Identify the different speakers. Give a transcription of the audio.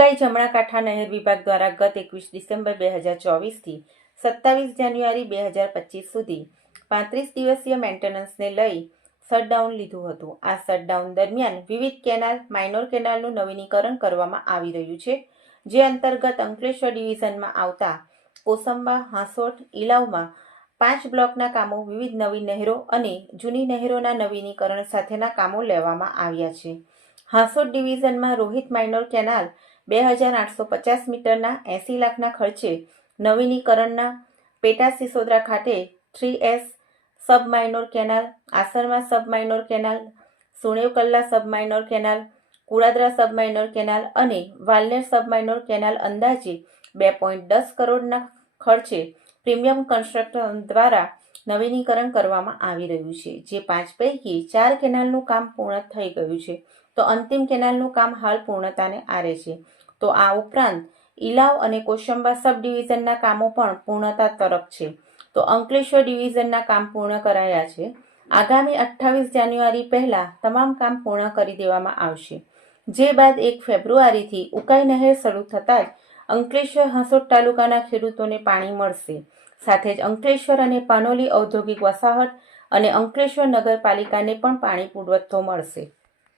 Speaker 1: ઉકાઈ જમણા કાંઠા નહેર વિભાગ દ્વારા ગત એકવીસ ડિસેમ્બર બે હજાર ચોવીસથી સત્તાવીસ જાન્યુઆરી બે હજાર પચીસ સુધી પાંત્રીસ દિવસીય મેન્ટેનન્સને લઈ શટડાઉન લીધું હતું. આ શટડાઉન દરમિયાન વિવિધ કેનાલ, માઇનોર કેનાલનું નવીનીકરણ કરવામાં આવી રહ્યું છે, જે અંતર્ગત અંકલેશ્વર ડિવિઝનમાં આવતા કોસંબા, હાંસોટ ઇલાવમાં પાંચ બ્લોકના કામો વિવિધ નવી નહેરો અને જૂની નહેરોના નવીનીકરણ સાથેના કામો લેવામાં આવ્યા છે. હાંસોટ ડિવિઝનમાં રોહિત માઇનોર કેનાલ બે હજાર આઠસો પચાસ મીટરના એંસી લાખના ખર્ચે નવીનીકરણના પેટા સિસોદરા ખાતે three S sub minor canal, આસરમાં sub minor canal, Sunev Kalla sub minor canal, Kuladara sub minor canal અને વાલનેર સબ માઇનોર કેનાલ અંદાજે બે પોઈન્ટ દસ કરોડના ખર્ચે પ્રીમિયમ કન્સ્ટ્રક્શન દ્વારા નવીનીકરણ કરવામાં આવી રહ્યું છે. જે પાંચ પૈકી ચાર કેનાલનું કામ પૂર્ણ થઈ ગયું છે. તો અંતિમ કેનાલનું કામ હાલ પૂર્ણતાને આરે છે. તો આ ઉપરાંત ઇલાવ અને કોશંબા સબ ડિવિઝનના કામો પણ પૂર્ણતા તરફ છે. તો અંકલેશ્વર ડિવિઝનના કામ પૂર્ણ કરાયા છે. આગામી અઠ્ઠાવીસ જાન્યુઆરી પહેલાં તમામ કામ પૂર્ણ કરી દેવામાં આવશે. જે બાદ એક ફેબ્રુઆરીથી ઉકાઈ નહેર શરૂ થતાં જ અંકલેશ્વર હંસોદ તાલુકાના ખેડૂતોને પાણી મળશે. સાથે જ અંકલેશ્વર અને પાનોલી ઔદ્યોગિક વસાહત અને અંકલેશ્વર નગરપાલિકાને પણ પાણી પુરવઠો મળશે.